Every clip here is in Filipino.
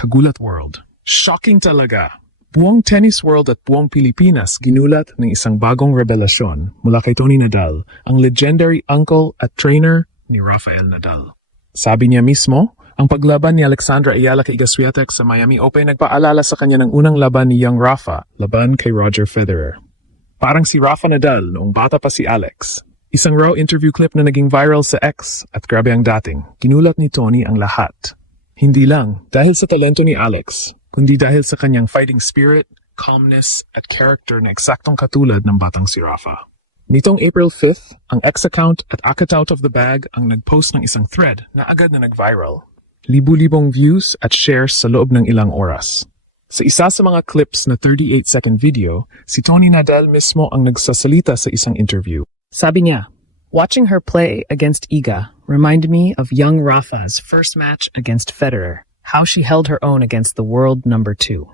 Kagulat World. Shocking talaga! Buong tennis world at buong Pilipinas ginulat ng isang bagong revelasyon mula kay Tony Nadal, ang legendary uncle at trainer ni Rafael Nadal. Sabi niya mismo, ang paglaban ni Alexandra Ayala kay Iga Swiatek sa Miami Open nagpaalala sa kanya ng unang laban ni Young Rafa, laban kay Roger Federer. Parang si Rafa Nadal noong bata pa si Alex. Isang raw interview clip na naging viral sa X at grabe ang dating, ginulat ni Tony ang lahat. Hindi lang dahil sa talento ni Alex, kundi dahil sa kanyang fighting spirit, calmness, at character na eksaktong katulad ng batang si Rafa. Nitong April 5th, ang X account at Akat Out of the Bag ang nagpost ng isang thread na agad na nag-viral. Libu-libong views at shares sa loob ng ilang oras. Sa isa sa mga clips na 38-second video, si Tony Nadal mismo ang nagsasalita sa isang interview. Sabi niya, "Watching her play against Iga reminded me of young Rafa's first match against Federer. How she held her own against the world number 2.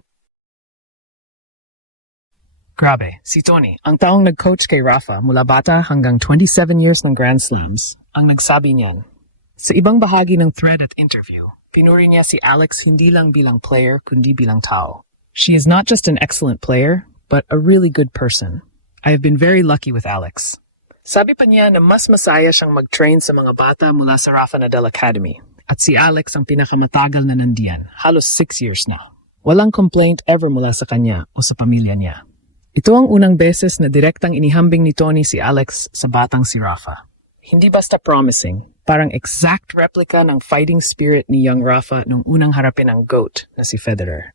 Grabe, si Tony, ang taong nag-coach kay Rafa mula bata hanggang 27 years ng Grand Slams, ang nagsabi niyan. Sa ibang bahagi ng thread at interview, pinuri niya si Alex hindi lang bilang player kundi bilang tao. She is not just an excellent player, but a really good person. I have been very lucky with Alex. Sabi pa niya na mas masaya siyang mag-train sa mga bata mula sa Rafa Nadal Academy. At si Alex ang pinakamatagal na nandiyan, halos 6 years na. Walang complaint ever mula sa kanya o sa pamilya niya. Ito ang unang beses na direktang inihambing ni Tony si Alex sa batang si Rafa. Hindi basta promising, parang exact replica ng fighting spirit ni young Rafa nung unang harapin ang GOAT na si Federer.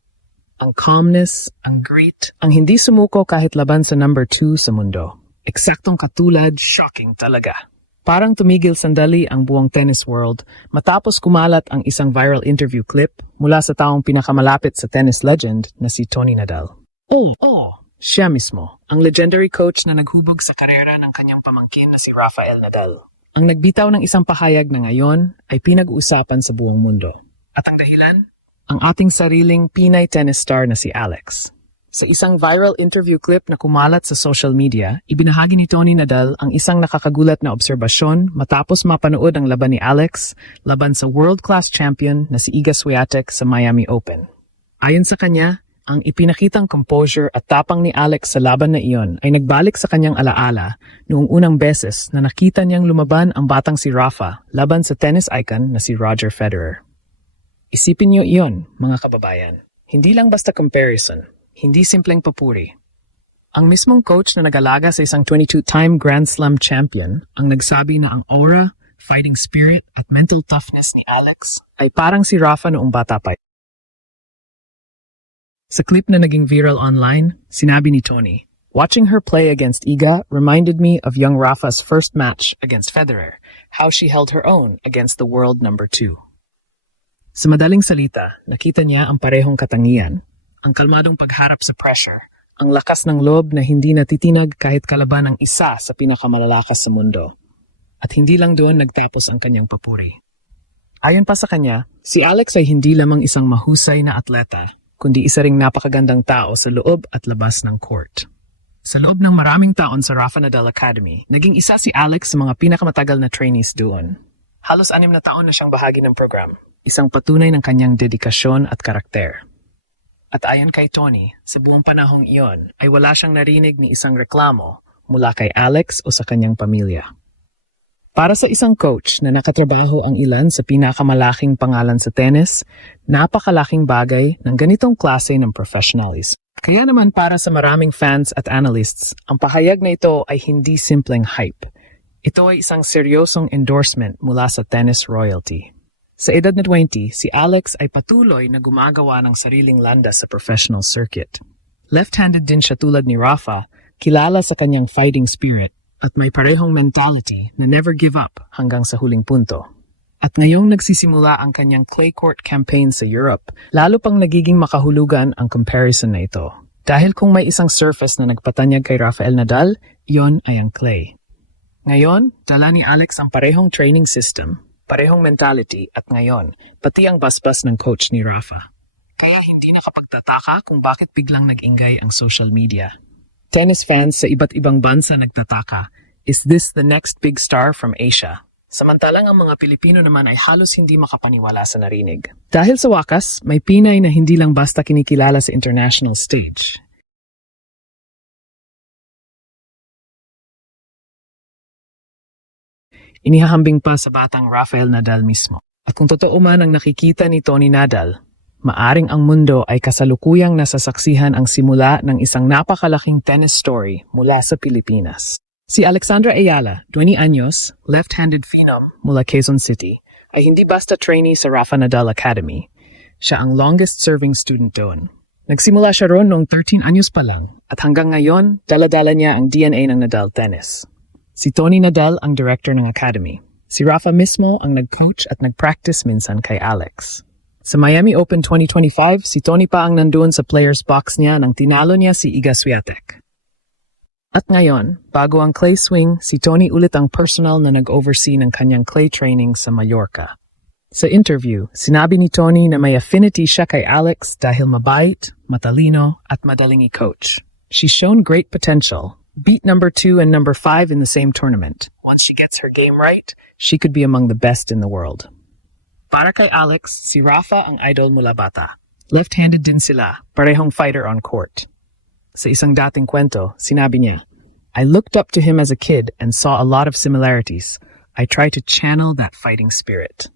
Ang calmness, ang grit, ang hindi sumuko kahit laban sa number 2 sa mundo. Eksaktong katulad, shocking talaga. Parang tumigil sandali ang buong tennis world matapos kumalat ang isang viral interview clip mula sa taong pinakamalapit sa tennis legend na si Tony Nadal. Siya mismo, ang legendary coach na naghubog sa karera ng kanyang pamangkin na si Rafael Nadal. Ang nagbitaw ng isang pahayag na ngayon ay pinag-uusapan sa buong mundo. At ang dahilan? Ang ating sariling Pinay tennis star na si Alex. Sa isang viral interview clip na kumalat sa social media, ibinahagi ni Tony Nadal ang isang nakakagulat na obserbasyon matapos mapanood ang laban ni Alex laban sa world-class champion na si Iga Swiatek sa Miami Open. Ayon sa kanya, ang ipinakitang composure at tapang ni Alex sa laban na iyon ay nagbalik sa kanyang alaala noong unang beses na nakita niyang lumaban ang batang si Rafa laban sa tennis icon na si Roger Federer. Isipin niyo iyon, mga kababayan. Hindi lang basta comparison. Hindi simpleng papuri. Ang mismong coach na nag-alaga sa isang 22-time Grand Slam champion ang nagsabi na ang aura, fighting spirit at mental toughness ni Alex ay parang si Rafa noong bata pa. Sa clip na naging viral online, sinabi ni Tony, "Watching her play against Iga reminded me of young Rafa's first match against Federer, how she held her own against the world number 2. Sa madaling salita, nakita niya ang parehong katangian. Ang kalmadong pagharap sa pressure, ang lakas ng loob na hindi natitinag kahit kalaban ng isa sa pinakamalalakas sa mundo. At hindi lang doon nagtapos ang kanyang papuri. Ayon pa sa kanya, si Alex ay hindi lamang isang mahusay na atleta, kundi isa ring napakagandang tao sa loob at labas ng court. Sa loob ng maraming taon sa Rafa Nadal Academy, naging isa si Alex sa mga pinakamatagal na trainees doon. Halos 6 na taon na siyang bahagi ng program, isang patunay ng kanyang dedikasyon at karakter. At ayon kay Tony, sa buong panahong iyon ay wala siyang narinig ni isang reklamo mula kay Alex o sa kanyang pamilya. Para sa isang coach na nakatrabaho ang ilan sa pinakamalaking pangalan sa tennis, napakalaking bagay ng ganitong klase ng professionalism. Kaya naman para sa maraming fans at analysts, ang pahayag na ito ay hindi simpleng hype. Ito ay isang seryosong endorsement mula sa tennis royalty. Sa edad na 20, si Alex ay patuloy na gumagawa ng sariling landas sa professional circuit. Left-handed din siya tulad ni Rafa, kilala sa kanyang fighting spirit at may parehong mentality na never give up hanggang sa huling punto. At ngayong nagsisimula ang kanyang clay court campaign sa Europe, lalo pang nagiging makahulugan ang comparison na ito. Dahil kung may isang surface na nagpatanyag kay Rafael Nadal, iyon ay ang clay. Ngayon, dala ni Alex ang parehong training system, parehong mentality at ngayon, pati ang basbas ng coach ni Rafa. Kaya hindi nakapagtataka kung bakit biglang nag-ingay ang social media. Tennis fans sa iba't ibang bansa nagtataka, is this the next big star from Asia? Samantalang ang mga Pilipino naman ay halos hindi makapaniwala sa narinig. Dahil sa wakas, may Pinay na hindi lang basta kinikilala sa international stage. Inihahambing pa sa batang Rafael Nadal mismo. At kung totoo man ang nakikita ni Tony Nadal, maaring ang mundo ay kasalukuyang nasasaksihan ang simula ng isang napakalaking tennis story mula sa Pilipinas. Si Alexandra Ayala, 20 anyos, left-handed phenom mula Quezon City, ay hindi basta trainee sa Rafa Nadal Academy. Siya ang longest-serving student doon. Nagsimula siya roon noong 13 anyos pa lang at hanggang ngayon, dala-dala niya ang DNA ng Nadal Tennis. Si Tony Nadal ang director ng academy. Si Rafa mismo ang nag-coach at nag-practice minsan kay Alex. Sa Miami Open 2025, si Tony pa ang nandoon sa player's box niya nang tinalo niya si Iga Swiatek. At ngayon, bago ang clay swing, si Tony ulit ang personal na nag-oversee ng kanyang clay training sa Mallorca. Sa interview, sinabi ni Tony na may affinity siya kay Alex dahil mabait, matalino, at madaling i-coach. She's shown great potential. Beat number 2 and number 5 in the same tournament. Once she gets her game right, she could be among the best in the world. Para kay Alex, si Rafa ang idol mula bata. Left-handed din sila, parehong fighter on court. Sa isang dating kwento, sinabi niya, I looked up to him as a kid and saw a lot of similarities. I tried to channel that fighting spirit.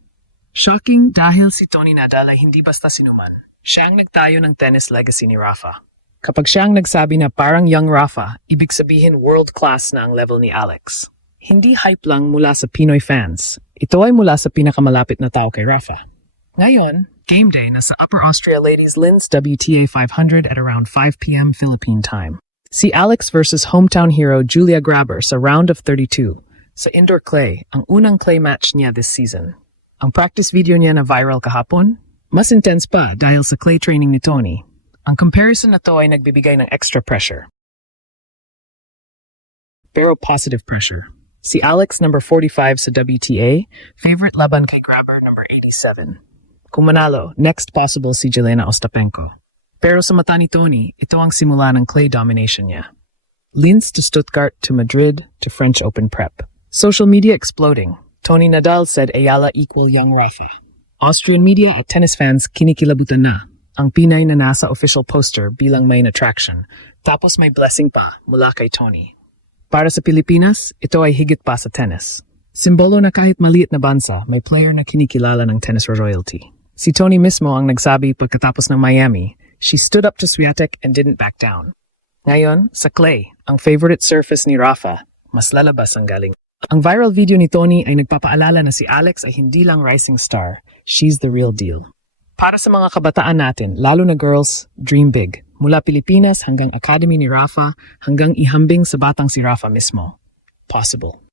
Shocking dahil si Tony Nadal ay hindi basta sinuman. Siya ang nagtayo ng tennis legacy ni Rafa. Kapag siya ang nagsabi na parang young Rafa, ibig sabihin world-class na ang level ni Alex. Hindi hype lang mula sa Pinoy fans. Ito ay mula sa pinakamalapit na tao kay Rafa. Ngayon, game day na sa Upper Austria Ladies Linz WTA 500 at around 5 p.m. Philippine time. Si Alex versus hometown hero Julia Grabber sa round of 32. Sa indoor clay, ang unang clay match niya this season. Ang practice video niya na viral kahapon, mas intense pa dahil sa clay training ni Tony. Ang comparison na to ay nagbibigay ng extra pressure. Pero positive pressure. Si Alex number 45 sa WTA, favorite laban kay Grabber number 87. Kung manalo, next possible si Jelena Ostapenko. Pero sa mata ni Tony, ito ang simula ng clay domination niya. Linz to Stuttgart to Madrid to French Open prep. Social media exploding. Tony Nadal said Ayala equal young Rafa. Austrian media at tennis fans kinikilabutan na. Ang Pinay na nasa official poster bilang main attraction. Tapos may blessing pa mula kay Tony. Para sa Pilipinas, ito ay higit pa sa tennis. Simbolo na kahit maliit na bansa, may player na kinikilala ng tennis royalty. Si Tony mismo ang nagsabi pagkatapos ng Miami, she stood up to Swiatek and didn't back down. Ngayon, sa clay, ang favorite surface ni Rafa, mas lalabas ang galing. Ang viral video ni Tony ay nagpapaalala na si Alex ay hindi lang rising star, she's the real deal. Para sa mga kabataan natin, lalo na girls, dream big. Mula Pilipinas hanggang Academy ni Rafa, hanggang ihambing sa batang si Rafa mismo. Possible.